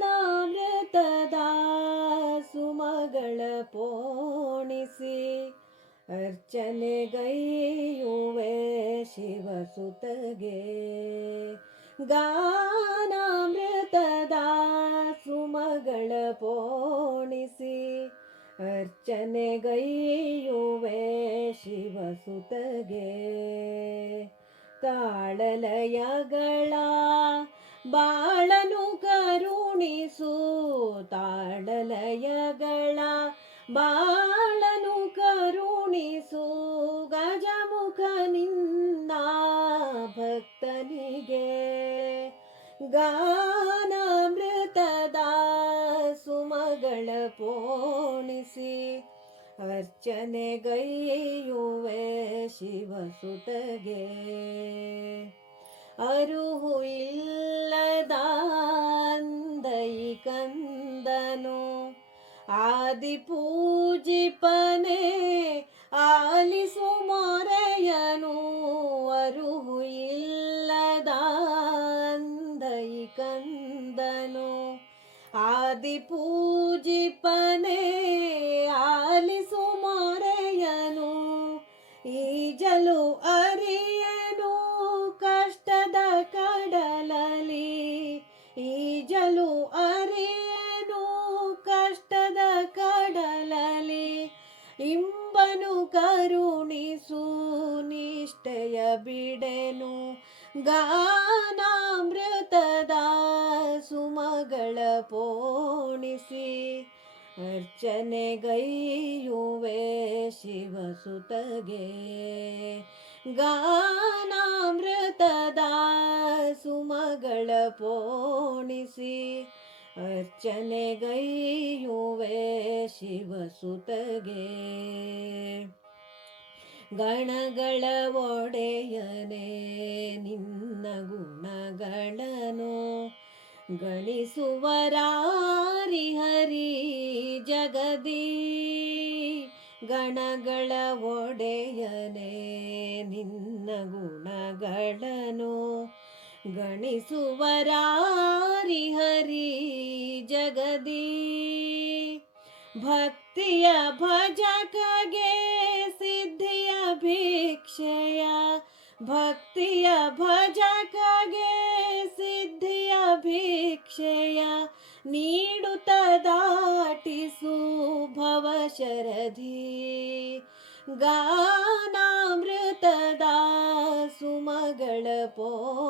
ಗಾನಾಮೃತದ ಸುಮಗಳ ಪೋಣಿಸಿ ಅರ್ಚನೆಗೈಯುವೆ ಶಿವಸುತಗೆ ಗಾನಾಮೃತದ ಸುಮಗಳ ಪೋಣಿಸಿ ಅರ್ಚನೆಗೈಯುವೆ ಶಿವಸುತಗೆ. ತಾಳಲಯಗಳ ಬಾಳನು ಕರುಣಿಸು ತಾಳಲಯಗಳ ಬಾಳನು ಅರ್ಚನೆಗೈಯುವೆ ಶಿವಸುತಗೆ. ಅರುಹು ಇಲ್ಲದ ಅಂದೈ ಕಂದನು. ಆದಿ ಪೂಜಿಪನೆ ಆಲಿಸು ಮೊರೆಯನು. ಅರುಹು ಇಲ್ಲದ ಅಂದೈ ಕಂದನು. ಆದಿ ಪೂಜಿಪನೆ ಅರಿಯನು ಕಷ್ಟದ ಕಡಲಲಿ? ಇಂಬನು ಕರುಣಿಸು ನಿಷ್ಠೆಯ ಬಿಡೆನು. ಗಾನಾಮೃತದ ಸುಮಗಳ ಪೋಣಿಸಿ ಅರ್ಚನೆಗೈಯುವೆ ಶಿವಸುತಗೆ. ಗಾನಾಮೃತದ ಸುಮಗಳ ಪೋಣಿಸಿ ಅರ್ಚನೆಗೈಯುವೆ ಶಿವಸುತಗೆ. ಗಣಗಳ ಒಡೆಯನೆ ನಿನ್ನ ಗುಣಗಳನ್ನು ಗಣಿಸುವರಾರಿ ಹರಿ ಜಗದಿ. ಗಣಗಳ ಒಡೆಯನೆ ನಿನ್ನ ಗುಣಗಳನ್ನು ಗಣಿಸುವರಾರಿ ಹರಿ ಜಗದಿ ಭಕ್ತಿಯ ಭಜಕಗೆ ಸಿದ್ಧಿಯ ಭಿಕ್ಷೆಯ ಭಕ್ತಿಯ ಭಜಕಗೆ ಸಿದ್ಧಿಯ ಭಿಕ್ಷೆಯ ನೀಡುತ್ತ ದಾಟಿಸು ಭವಶರಧಿ ಗಾನಾಮೃತದ ಸುಮಗಳ ಪೋಣಿಸಿ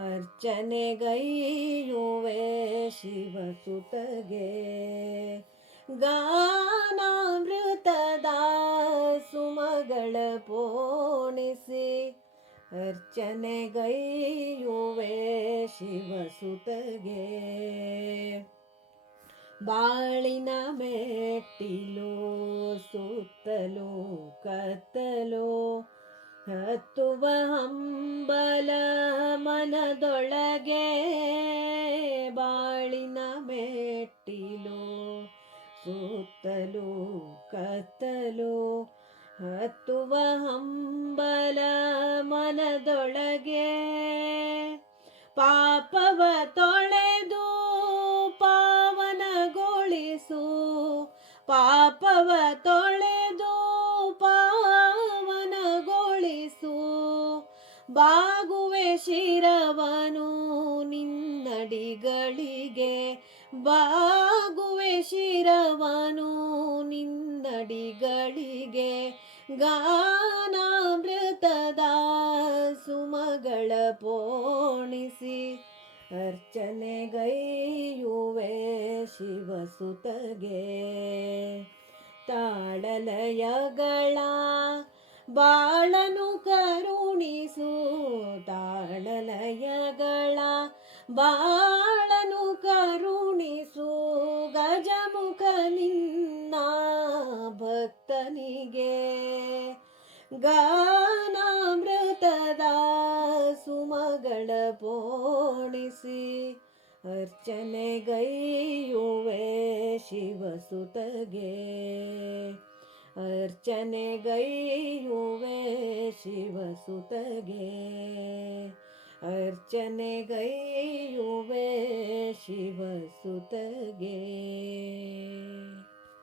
ಅರ್ಚನೆಗೈಯುವೆ ಶಿವಸುತಗೆ. ಗಾನಾಮೃತದ ಸುಮಗಳ ಪೋಣಿಸಿ ಅರ್ಚನೆಗೈಯುವೆ ಶಿವಸುತಗೆ. ಬಾಳಿನ ಮೆಟ್ಟಿಲು ಸುತ್ತಲೂ ಕತ್ತಲು ಹತ್ತುವ ಹಂಬಲ ಮನದೊಳಗೆ ಬಾಳಿನ ಮೆಟ್ಟಿಲು, ಸುತ್ತಲೂ ಕತ್ತಲು, ಹತ್ತುವ ಹಂಬಲ ಮನದೊಳಗೆ. ಪಾಪವ ತೊಳೆದು ಪಾವನಗೊಳಿಸು, ಪಾಪವ ತೊಳೆದು ಪಾವನಗೊಳಿಸು. ಬಾಗುವೆ ಬಾಗುವೆ ಶಿರವನು ನಿನ್ನಡಿಗಳಿಗೆ ಗಾನಾಮೃತದ ಸುಮಗಳ ಪೋಣಿಸಿ ಅರ್ಚನೆಗೈಯುವೆ ಶಿವಸುತಗೆ. ತಾಳಲಯಗಳ ಬಾಳನು ಕರುಣಿಸು ತಾಳಲಯಗಳ ಬಾಳನು ಗಾನಾಮೃತದ ಸುಮಗಳ ಪೋಣಿಸಿ ಅರ್ಚನೆಗೈಯುವೆ ಶಿವಸುತಗೆ. ಅರ್ಚನೆಗೈಯುವೆ ಶಿವಸುತಗೆ. ಅರ್ಚನೆಗೈಯುವೆ ಶಿವಸುತಗೆ.